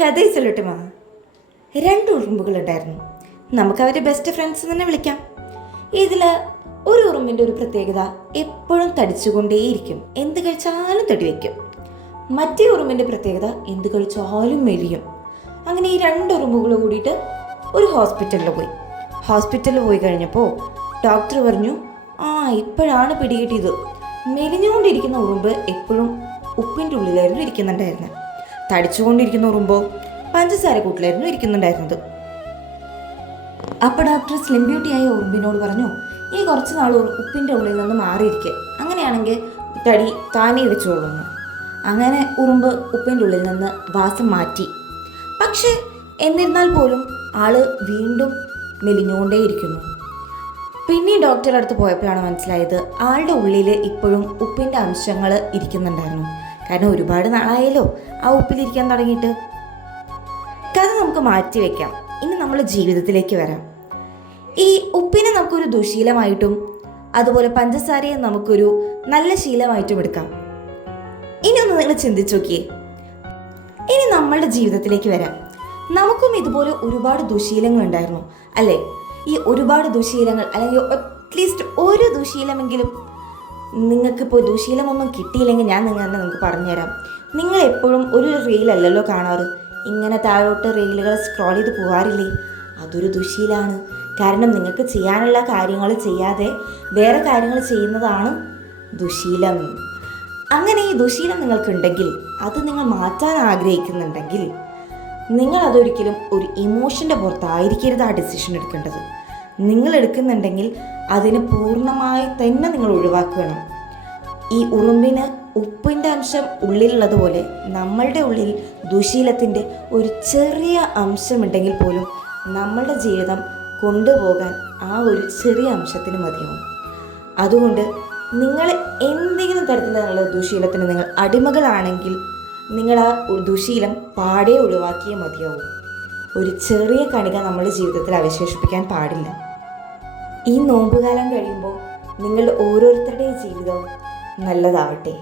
കഥ ചൊല്ലട്ടുമാ. രണ്ട് ഉറുമ്പുകളുണ്ടായിരുന്നു. നമുക്ക് അവരെ ബെസ്റ്റ് ഫ്രണ്ട്സ് തന്നെ വിളിക്കാം. ഇതിൽ ഒരു ഉറുമ്പിൻ്റെ ഒരു പ്രത്യേകത, എപ്പോഴും തടിച്ചുകൊണ്ടേയിരിക്കും, എന്ത് കഴിച്ചാലും തടി വയ്ക്കും. മറ്റേ ഉറുമ്പിൻ്റെ പ്രത്യേകത, എന്ത് കഴിച്ചാലും മെലിയും. അങ്ങനെ ഈ രണ്ട് ഉറുമ്പുകൾ കൂടിയിട്ട് ഒരു ഹോസ്പിറ്റലിൽ പോയി കഴിഞ്ഞപ്പോൾ ഡോക്ടർ പറഞ്ഞു, ഇപ്പോഴാണ് പിടികിട്ടിയത്. മെലിഞ്ഞുകൊണ്ടിരിക്കുന്ന ഉറുമ്പ് എപ്പോഴും ഉപ്പിൻ്റെ ഉള്ളിലായിരുന്നു ഇരിക്കുന്നുണ്ടായിരുന്നത്. തടിച്ചുകൊണ്ടിരിക്കുന്ന ഉറുമ്പോ പഞ്ചസാര കൂട്ടിലായിരുന്നു ഇരിക്കുന്നുണ്ടായിരുന്നത്. അപ്പോൾ ഡോക്ടർ സ്ലിം ബ്യൂട്ടിയായ ഉറുമ്പിനോട് പറഞ്ഞു, ഈ കുറച്ച് നാൾ ഉപ്പിൻ്റെ ഉള്ളിൽ നിന്ന് മാറിയിരിക്കുക, അങ്ങനെയാണെങ്കിൽ തടി താനേ വെച്ചോളൂന്ന്. അങ്ങനെ ഉറുമ്പ് ഉപ്പിൻ്റെ ഉള്ളിൽ നിന്ന് വാസം മാറ്റി. പക്ഷേ എന്നിരുന്നാൽ പോലും ആള് വീണ്ടും മെലിഞ്ഞുകൊണ്ടേയിരിക്കുന്നു. പിന്നെ ഡോക്ടറുടെ അടുത്ത് പോയപ്പോഴാണ് മനസ്സിലായത്, ആളുടെ ഉള്ളിൽ ഇപ്പോഴും ഉപ്പിൻ്റെ അംശങ്ങൾ ഇരിക്കുന്നുണ്ടായിരുന്നു. കാരണം ഒരുപാട് നാളായല്ലോ ആ ഉപ്പിലിരിക്കാൻ തുടങ്ങിയിട്ട്. കഥ നമുക്ക് മാറ്റി വയ്ക്കാം. ഇനി നമ്മൾ ജീവിതത്തിലേക്ക് വരാം. ഈ ഉപ്പിനെ നമുക്കൊരു ദുശീലമായിട്ടും അതുപോലെ പഞ്ചസാരയെ നമുക്കൊരു നല്ല ശീലമായിട്ടും എടുക്കാം. ഇനി ഒന്ന് നിങ്ങൾ ചിന്തിച്ചു നോക്കിയേ. ഇനി നമ്മളുടെ ജീവിതത്തിലേക്ക് വരാം. നമുക്കും ഇതുപോലെ ഒരുപാട് ദുശീലങ്ങൾ ഉണ്ടായിരുന്നു അല്ലേ? ഈ ഒരുപാട് ദുശീലങ്ങൾ, അല്ലെങ്കിൽ അറ്റ്ലീസ്റ്റ് ഒരു ദുശീലമെങ്കിലും, നിങ്ങൾക്കിപ്പോൾ ദുശീലമൊന്നും കിട്ടിയില്ലെങ്കിൽ ഞാൻ നിങ്ങൾക്ക് പറഞ്ഞുതരാം. നിങ്ങൾ എപ്പോഴും ഒരു റീലല്ലല്ലോ കാണാറ്, ഇങ്ങനെ താഴോട്ട് റീലുകൾ സ്ക്രോൾ ചെയ്ത് പോകാറില്ലേ? അതൊരു ദുശീലമാണ്. കാരണം നിങ്ങൾക്ക് ചെയ്യാനുള്ള കാര്യങ്ങൾ ചെയ്യാതെ വേറെ കാര്യങ്ങൾ ചെയ്യുന്നതാണ് ദുശീലം. അങ്ങനെ ഈ ദുശീലം നിങ്ങൾക്കുണ്ടെങ്കിൽ, അത് നിങ്ങൾ മാറ്റാൻ ആഗ്രഹിക്കുന്നുണ്ടെങ്കിൽ, നിങ്ങൾ അതൊരിക്കലും ഒരു ഇമോഷൻ്റെ പുറത്തായിരിക്കരുത് ആ ഡിസിഷൻ എടുക്കേണ്ടത്. നിങ്ങൾ എടുക്കുന്നുണ്ടെങ്കിൽ അതിന് പൂർണ്ണമായി തന്നെ നിങ്ങൾ ഒഴിവാക്കണം. ഈ ഉറുമ്പിന് ഉപ്പിൻ്റെ അംശം ഉള്ളിലുള്ളതുപോലെ നമ്മളുടെ ഉള്ളിൽ ദുശീലത്തിൻ്റെ ഒരു ചെറിയ അംശമുണ്ടെങ്കിൽ പോലും നമ്മളുടെ ജീവിതം കൊണ്ടുപോകാൻ ആ ഒരു ചെറിയ അംശത്തിന് മതിയാവും. അതുകൊണ്ട് നിങ്ങൾ എന്തെങ്കിലും തരത്തിലുള്ള ദുശീലത്തിന് നിങ്ങൾ അടിമകളാണെങ്കിൽ നിങ്ങൾ ആ ദുശീലം പാടെ ഒഴിവാക്കിയേ മതിയാവും. ഒരു ചെറിയ കണിക നമ്മുടെ ജീവിതത്തിൽ അവശേഷിപ്പിക്കാൻ പാടില്ല. ഈ നോമ്പുകാലം കഴിയുമ്പോൾ നിങ്ങളുടെ ഓരോരുത്തരുടെയും ജീവിതവും നല്ലതാവട്ടെ.